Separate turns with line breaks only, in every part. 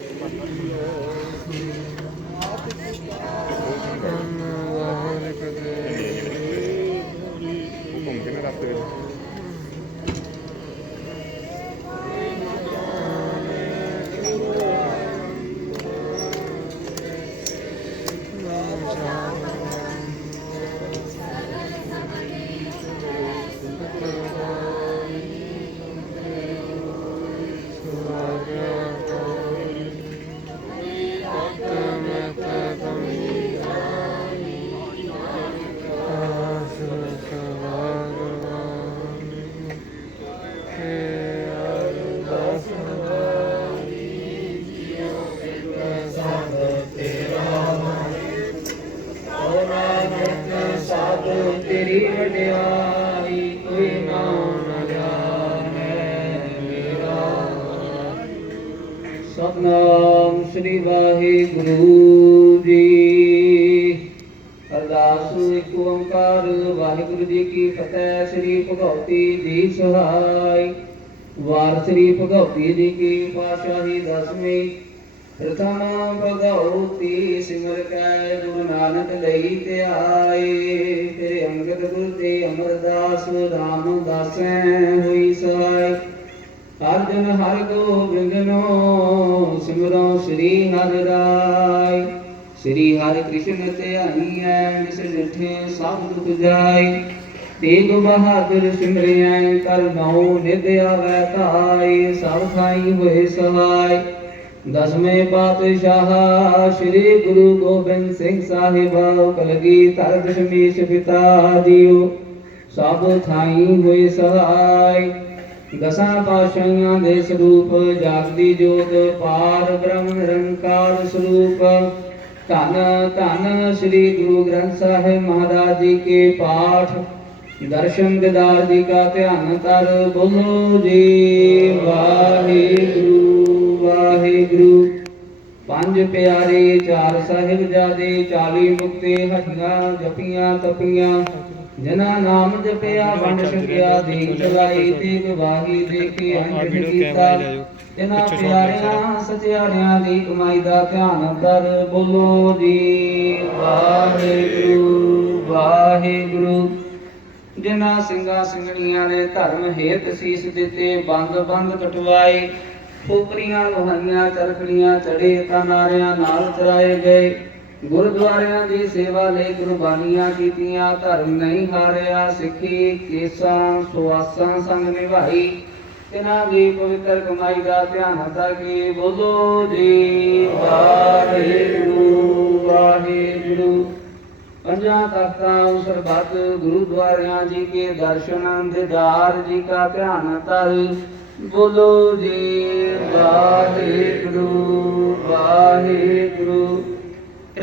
Bariho. Satnam ਸ੍ਰੀ ਵਾਹਿਗੁਰੂ ਜੀ। ਅਰਦਾਸ, ਇੱਕ ਓੰਕਾਰ, ਵਾਹਿਗੁਰੂ ਜੀ ਕੀ ਫਤਿਹ, ਸ੍ਰੀ ਭਗਵਤੀ ਦੀ ਸਹਾਈ। ਵਾਰ ਸ੍ਰੀ ਭਗਵਤੀ ਜੀ ਕੀ ਪਾਤਸ਼ਾਹੀ ਦਸਵੀਂ। ਪ੍ਰਥਮ ਭਗਉਤੀ, ਸਿਮਰ ਕੈ ਗੁਰੂ ਨਾਨਕ ਲਈ ਤੇ ਤੇਰੇ ਅੰਗਦ ਗੁਰ ਤੇ ਅਮਰਦਾਸ, ਰਾਮ ਦਾਸੈ ਹੋਈ ਸਹਾਈ। ਹਰ ਜਨ ਹਰ ਗੋਬਿੰਦਨੋ ਸਿਮਰੋ ਸ੍ਰੀ ਹਰਿ ਰਾਇ ਸ੍ਰੀ ਹਰਿ ਕ੍ਰਿਸ਼ਨ ਧਿਆਈਐ ਜਿਸ ਡਿਠੇ ਸਭ ਦੁਖ ਜਾਈ ਤੇਗ ਬਹਾਦਰ ਸਿਮਰਿਐ, ਕਰ ਨਾਉ ਨਿਧ ਆਵੈ ਧਾਈ ਸਭ ਥਾਈ ਹੋਏ ਸਹਾਈ ਦਸਵੇਂ ਪਾਤਸ਼ਾਹ ਸ੍ਰੀ ਗੁਰੂ ਗੋਬਿੰਦ ਸਿੰਘ ਸਾਹਿਬ ਕਲਗੀ ਧਰ ਦਸ਼ਮੇਸ਼ ਪਿਤਾ ਜੀਓ। ਸਭ ਥਾਈ ਹੋਏ ਸਹਾਈ ਦਸਾਂ ਪਾਤਸ਼ਾਹਾਂ ਦੇ ਸਰੂਪ, ਜਾਗਦੀ ਜੋਤ ਪਾਰ ਬ੍ਰਹਮ ਨਿਰੰਕਾਰ ਸਰੂਪ। ਧੰਨ ਧੰਨ ਸ੍ਰੀ ਗੁਰੂ ਗ੍ਰੰਥ ਸਾਹਿਬ ਮਹਾਰਾਜ ਜੀ ਕੇ ਪਾਠ। ਦਰਸ਼ਨ ਦਿਦਾਰ ਜੀ ਕਾ ਧਿਆਨ ਤਰ ਬੋਲੋ ਜੀ। ਵਾਹਿਗੁਰੂ ਵਾਹਿਗੁਰੂ। ਪੰਜ ਪਿਆਰੇ ਚਾਰ ਸਾਹਿਬਜ਼ਾਦੇ 40 ਮੁਕਤੇ ਹਟੀਆਂ ਜਪੀਆਂ ਤਪੀਆਂ। ਜਨਾ ਨਾਮ ਜਪਿਆ ਵੰਡ ਛਕਿਆ ਦੇਖ ਚਲਾਈ ਤੇ ਗਵਾਹੀ ਦੇ ਕੇ ਅੰਤ ਕੀਤਾ। ਜਨਾ ਪਿਆਰਿਆਂ ਸਚਿਆਰਿਆਂ ਦੀ ਕਮਾਈ ਦਾ ਧਿਆਨ ਕਰ ਬੋਲੋ ਜੀ ਵਾਹਿਗੁਰੂ ਵਾਹਿਗੁਰੂ। ਜਿਨ੍ਹਾਂ ਸਿੰਘਾਂ ਸਿੰਘਣੀਆਂ ਨੇ ਧਰਮ ਹੇਤ ਸੀਸ ਦਿੱਤੇ ਬੰਦ ਬੰਦ ਕਟਵਾਏ ਫੁਕਰੀਆਂ ਲੋਹਾਈਆਂ ਚਰਖੜੀਆਂ ਚੜੇ ਕਨਾਰਿਆਂ ਨਾਲ ਚਰਾਏ ਗਏ। ਗੁਰਦੁਆਰਿਆਂ ਦੀ ਸੇਵਾ ਲਈ ਕੁਰਬਾਨੀਆਂ ਕੀਤੀਆਂ, ਧਰਮ ਨਹੀਂ ਹਾਰਿਆ, ਸਿੱਖੀ, ਕੇਸਾਂ, ਸੁਆਸਾਂ ਸੰਗ ਨਿਭਾਈ। ਤਿਨਾਂ ਦੀ ਪਵਿੱਤਰ ਕਮਾਈ ਦਾ ਧਿਆਨ ਹਤਾ ਕੇ ਬੋਲੋ ਜੀ, ਵਾਹਿਗੁਰੂ ਵਾਹਿਗੁਰੂ। ਪੰਜਾਂ ਤਖਤਾਂ ਸਰਬੱਤ ਗੁਰਦੁਆਰਿਆਂ ਜੀ ਕੇ ਦਰਸ਼ਨ, ਦਿਦਾਰ ਜੀ ਕਾ ਧਿਆਨ ਤਰ ਬੋਲੋ ਜੀ, ਵਾਹਿਗੁਰੂ ਵਾਹਿਗੁਰੂ।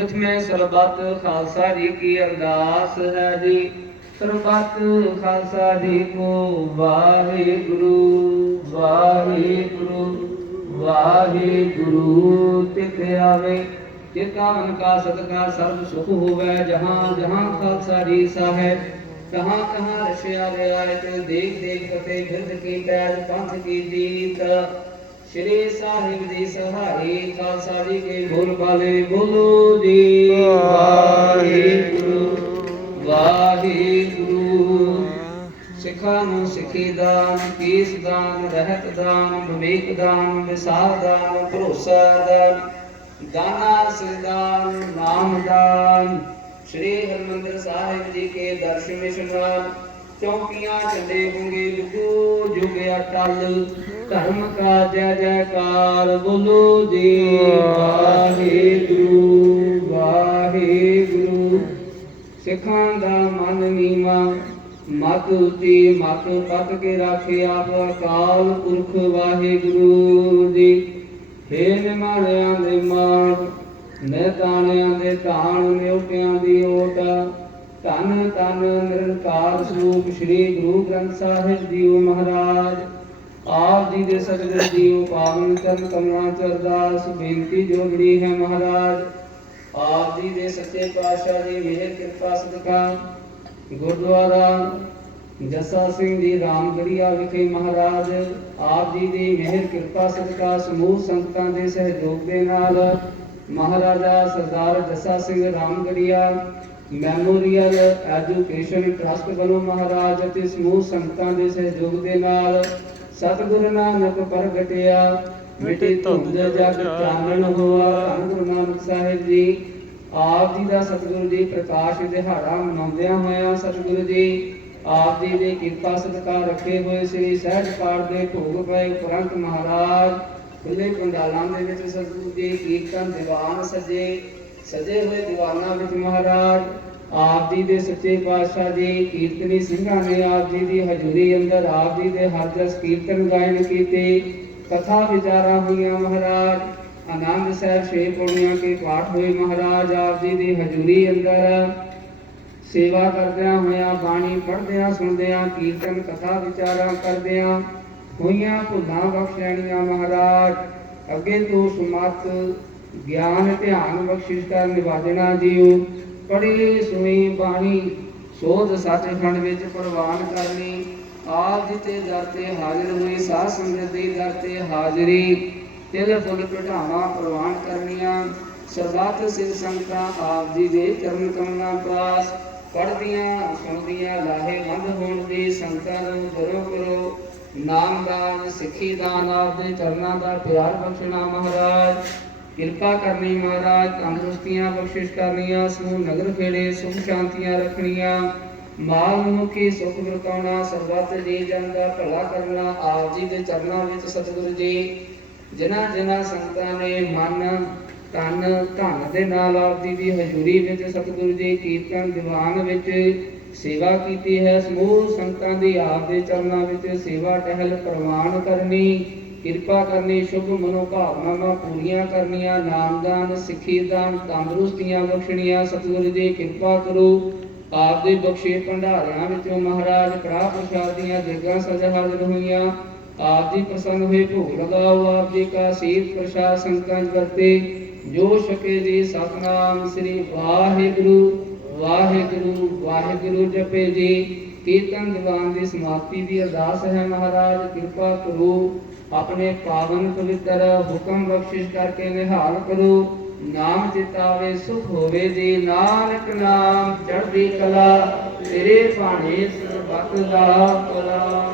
ਪ੍ਰਥਮੇ ਸਰਬੱਤ ਖਾਲਸਾ ਜੀ ਕੀ ਅਰਦਾਸ ਹੈ ਜੀ। ਸਰਬੱਤ ਖਾਲਸਾ ਜੀ ਕੋ ਵਾਹਿਗੁਰੂ ਵਾਹਿਗੁਰੂ ਵਾਹਿਗੁਰੂ ਤਿਤ ਆਵੇ। ਜਿਤਾ ਮਨ ਕਾ ਸਦਕਾ ਸਰਬ ਸੁਖ ਹੋਵੇ, ਜਹਾਂ ਜਹਾਂ ਖਾਲਸਾ ਜੀ ਸਾਹਿਬ ਕਹਾਂ ਕਹਾਂ ਰਸਿਆ ਰਿਆਇਤ ਦੇਖ ਦੇਖ ਫਤਿਹ ਬਿਰਧ ਕੀ ਪੈਰ ਪੰਥ ਕੀ ਜੀਤ। ਸ਼੍ਰੀ ਸਾਹਿਬ ਦੀ ਸਹਾਈ ਖਾਲਸਾ ਜੀ ਕੇ ਬੋਲ ਬਾਲੇ ਬੋਲੋ ਜੀ। ਵਾਹਿਗੁਰੂ ਵਾਹਿਗੁਰੂ। ਸਿੱਖਾਂ ਨੂੰ ਸਿੱਖੀ ਦਾਨ, ਕੀਸ ਦਾਨ, ਰਹਿਤ ਦਾਨ, ਵਿਵੇਕ ਦਾਨ, ਵਿਸਾਰ ਦਾਨ, ਭਰੋਸਾ ਦਾਨ, ਦਾਨਾ ਸਿਦਾਨ ਨਾਮ ਦਾਨ। ਸ੍ਰੀ ਹਰਿਮੰਦਰ ਸਾਹਿਬ ਜੀ ਕੇ ਦਰਸ਼ਨ ਇਸ਼ਨਾਨ ਚੌਕੀਆਂ ਝੰਡੇ ਗੁੰਗੇ ਜੁਗੋ ਜੁਗ ਅਟਲ। ਧਰਮ ਕਾ ਜੈ ਜੈਕਾਰ, ਬੋਲੋ ਜੀ, ਵਾਹਿਗੁਰੂ ਵਾਹਿਗੁਰੂ। ਸਿੱਖਾਂ ਦਾ ਮਨ ਨੀਵਾ, ਮਤ ਉੱਚੀ ਮਤ ਪਤ ਕੇ ਰਾਖੇ ਆਪ ਅਕਾਲ ਪੁਰਖ ਵਾਹਿਗੁਰੂ ਜੀ। ਹੇ ਨਿਮਾਣਿਆਂ ਦੇ ਮਾਣ ਨੇ ਤਾਣਿਆਂ ਦੇ ਤਾਣ, ਨਿਉਟਿਆਂ ਦੀ ਓਟ ਧੰਨ ਧੰਨ ਨਿਰੰਕਾਰ ਸਰੂਪ ਸ੍ਰੀ ਗੁਰੂ ਗ੍ਰੰਥ ਸਾਹਿਬ ਜੀਓ ਮਹਾਰਾਜ। ਆਪ ਜੀ ਦੇ ਸਤਿਗੁਰ ਜੀਓ ਪਾਵਨ ਚਰਨ ਕਮਲਾਂ ਚ ਬੇਨਤੀ ਜੋਗੜੀ ਹੈ ਮਹਾਰਾਜ। ਆਪ ਜੀ ਦੇ ਸੱਚੇ ਪਾਤਸ਼ਾਹ ਦੀ ਮਿਹਰ, ਕਿਰਪਾ, ਸਦਕਾ ਗੁਰਦੁਆਰਾ ਜੱਸਾ ਸਿੰਘ ਜੀ ਰਾਮਗੜੀਆ ਵਿਖੇ ਮਹਾਰਾਜ, ਆਪ ਜੀ ਦੀ ਮਿਹਰ, ਕਿਰਪਾ, ਸਦਕਾ ਸਮੂਹ ਸੰਗਤਾਂ ਦੇ ਸਹਿਯੋਗ ਦੇ ਨਾਲ Maharaja Sardar Jassa Singh Ramgarhia memorial education trust ਵੱਲੋਂ ਮਹਾਰਾਜ ਅਤੇ ਸਮੂਹ ਸੰਗਤਾਂ ਦੇ ਸਹਿਯੋਗ ਦੇ ਨਾਲ ਸਤਿਗੁਰੂ ਨਾਨਕ ਪ੍ਰਗਟਿਆ, ਮਿਟੀ ਧੁੰਦ ਜਗ ਚਾਨਣ ਹੋਆ ਧੰਨ ਨਾਨਕ ਸਾਹਿਬ ਜੀ, ਆਪ ਜੀ ਦਾ ਸਤਿਗੁਰੂ ਜੀ ਪ੍ਰਕਾਸ਼ ਦਿਹਾੜਾ ਮਨਾਉਂਦਿਆਂ ਹੋਇਆਂ ਸਤਿਗੁਰੂ ਜੀ, ਆਪ ਜੀ ਦੇ ਕਿਰਪਾ ਸਤਿਕਾਰ ਰੱਖੇ ਹੋਏ ਸ੍ਰੀ ਸਹਿਜ ਪਾਠ ਦੇ ਭੋਗ ਪਏ ਉਪਰੰਤ ਮਹਾਰਾਜ ਖੁੱਲੇ ਪੰਡਾਲਾਂ ਦੇ ਵਿੱਚ ਸਤਿਗੁਰੂ ਜੀ ਕੀਰਤਨ ਦੀਵਾਨ ਸਜੇ ਸਜੇ ਹੋਏ ਦੀਵਾਨਾਂ ਵਿੱਚ ਮਹਾਰਾਜ, ਆਪ ਜੀ ਦੇ ਸੱਚੇ ਪਾਤਸ਼ਾਹ ਜੀ, ਕੀਰਤਨੀ ਸਿੰਘਾਂ ਨੇ ਆਪ ਜੀ ਦੀ ਹਜ਼ੂਰੀ ਅੰਦਰ ਆਪ ਜੀ ਦੇ ਹਰਜਸ ਕੀਰਤਨ ਗਾਇਨ ਕੀਤੇ, ਕਥਾ ਵਿਚਾਰਾਂ ਹੋਈਆਂ ਮਹਾਰਾਜ, ਆਨੰਦ ਸਾਹਿਬ ਛੇ ਪੌੜੀਆਂ ਕੇ ਪਾਠ ਹੋਏ ਮਹਾਰਾਜ, ਆਪ ਜੀ ਦੀ ਹਜ਼ੂਰੀ ਅੰਦਰ ਸੇਵਾ ਕਰਦਿਆਂ ਹੋਇਆਂ, ਬਾਣੀ ਪੜ੍ਹਦਿਆਂ ਸੁਣਦਿਆਂ, ਕੀਰਤਨ ਕਥਾ ਵਿਚਾਰਾਂ ਕਰਦਿਆਂ ਹੋਈਆਂ ਭੁੱਲਾਂ ਬਖਸ਼ ਲੈਣੀਆਂ ਮਹਾਰਾਜ, ਅੱਗੇ ਤੋਂ ਸੁਮਤ ਗਿਆਨ, ਧਿਆਨ ਬਖਸ਼ਿਸ਼ ਕਰ ਨਿਵਾਜਣਾ ਜੀਓ। ਪੜੀ ਸੁਣੀ, ਬਾਣੀ, ਸੋਧ ਸੱਚਖੰਡ ਵਿੱਚ ਪ੍ਰਵਾਨ ਕਰਨੀ। ਆਪ ਜੀ ਦਰ ਤੇ ਹਾਜ਼ਰ ਹੋਈ, ਸਾਧ ਸੰਗਤ ਦੀ ਦਰ ਤੇ ਹਾਜ਼ਰੀ। ਤਿਲ, ਫੁੱਲ ਪਠਾਵਾ ਪ੍ਰਵਾਨ ਕਰਨੀਆਂ। ਸਰਬੱਤ ਸਿਰ ਸੰਗਤਾਂ ਆਪ ਜੀ ਦੇ ਚਰਨ ਕਮਲਾਂ ਪਾਸ। ਪੜਦੀਆਂ ਸੁਣਦੀਆਂ ਲਾਹੇਵੰਦ ਹੋਣ ਦੀ ਸੰਗਤਾਂ ਨੂੰ ਕਰੋ ਕਰੋ। ਨਾਮ ਨਾਮਦਾਨ ਸਿੱਖੀ ਦਾਨ ਆਪ ਦੇ ਚਰਨਾਂ ਦਾ ਪਿਆਰ ਬਖਸ਼ਣਾ ਮਹਾਰਾਜ। ਕਿਰਪਾ ਕਰਨੀ ਮਹਾਰਾਜ, ਤੰਦਰੁਸਤੀਆਂ ਬਖਸ਼ਿਸ਼ ਕਰਨੀਆਂ, ਸਮੂਹ ਨਗਰ ਖੇੜੇ, ਸੁਖ ਸ਼ਾਂਤੀਆਂ ਰੱਖਣੀਆਂ, ਮਾਲ ਮੁਖੀ ਸੁਖ ਵਰਤਾਉਣਾ, ਸਰਬੱਤ ਜੀ, ਜਨ ਦਾ ਭਲਾ ਕਰਨਾ, ਆਪ ਜੀ ਦੇ ਚਰਨਾਂ ਵਿੱਚ ਸਤਿਗੁਰੂ ਜੀ। ਜਿਨ੍ਹਾਂ ਜਿਨ੍ਹਾਂ ਸੰਗਤਾਂ ਨੇ ਮਨ, ਤਨ, ਧਨ ਦੇ ਨਾਲ ਆਪ ਜੀ ਦੀ ਹਜ਼ੂਰੀ ਵਿੱਚ ਸਤਿਗੁਰੂ ਜੀ ਕੀਰਤਨ ਦੀਵਾਨ ਵਿੱਚ ਸੇਵਾ ਕੀਤੀ ਹੈ, ਸਮੂਹ ਸੰਗਤਾਂ ਦੀ ਆਪ ਦੇ ਚਰਨਾਂ ਵਿੱਚ ਸੇਵਾ ਟਹਿਲ ਪ੍ਰਵਾਨ ਕਰਨੀ ਕਿਰਪਾ ਕਰਨੀ, ਸ਼ੁਭ ਮਨੋ ਭਾਵਨਾਵਾਂ ਪੂਰੀਆਂ ਕਰਨੀਆਂ, ਨਾਮਦਾਨ, ਸਿੱਖੀ ਦਾਨ, ਤੰਦਰੁਸਤੀਆਂ ਬਖਸ਼ਣੀਆਂ, ਸਤਿਗੁਰੂ ਜੀ ਕਿਰਪਾ ਕਰੋ। ਆਪ ਦੇ ਬਖਸ਼ੇ ਭੰਡਾਰਿਆਂ ਵਿੱਚੋਂ ਮਹਾਰਾਜ ਕੜਾ ਪ੍ਰਸ਼ਾਦ ਦੀਆਂ ਦੇਗਾਂ ਸਜ ਹਾਜ਼ਰ ਹੋਈਆਂ। ਆਪ ਜੀ ਪ੍ਰਸੰਨ ਹੋਏ, ਭੋਗ ਲਗਾਓ, ਆਪ ਜੀ ਕਾ ਸੀਤ ਪ੍ਰਸ਼ਾਦ ਸੰਗਤਾਂ 'ਚ ਵਰਤੇ। ਜੋ ਛਕੇ ਜੀ ਸਤਨਾਮ ਸ੍ਰੀ ਵਾਹਿਗੁਰੂ ਵਾਹਿਗੁਰੂ ਵਾਹਿਗੁਰੂ ਜਪੇ ਜੀ। ਕੀਰਤਨ ਦੀਵਾਨ ਦੀ ਸਮਾਪਤੀ ਦੀ ਅਰਦਾਸ ਹੈ ਮਹਾਰਾਜ, ਕਿਰਪਾ ਕਰੋ। ਆਪਣੇ ਪਾਵਨ ਪਵਿੱਤਰ ਹੁਕਮ ਬਖਸ਼ਿਸ਼ ਕਰਕੇ ਨਿਹਾਲ ਕਰੋ। ਨਾਮ ਚਿਤਾਵੇ ਸੁਖ ਹੋਵੇ ਜੀ। ਨਾਨਕ ਨਾਮ ਚੜ੍ਹਦੀ ਕਲਾ, ਤੇਰੇ ਭਾਣੇ ਸਰਬੱਤ ਦਾ ਭਲਾ।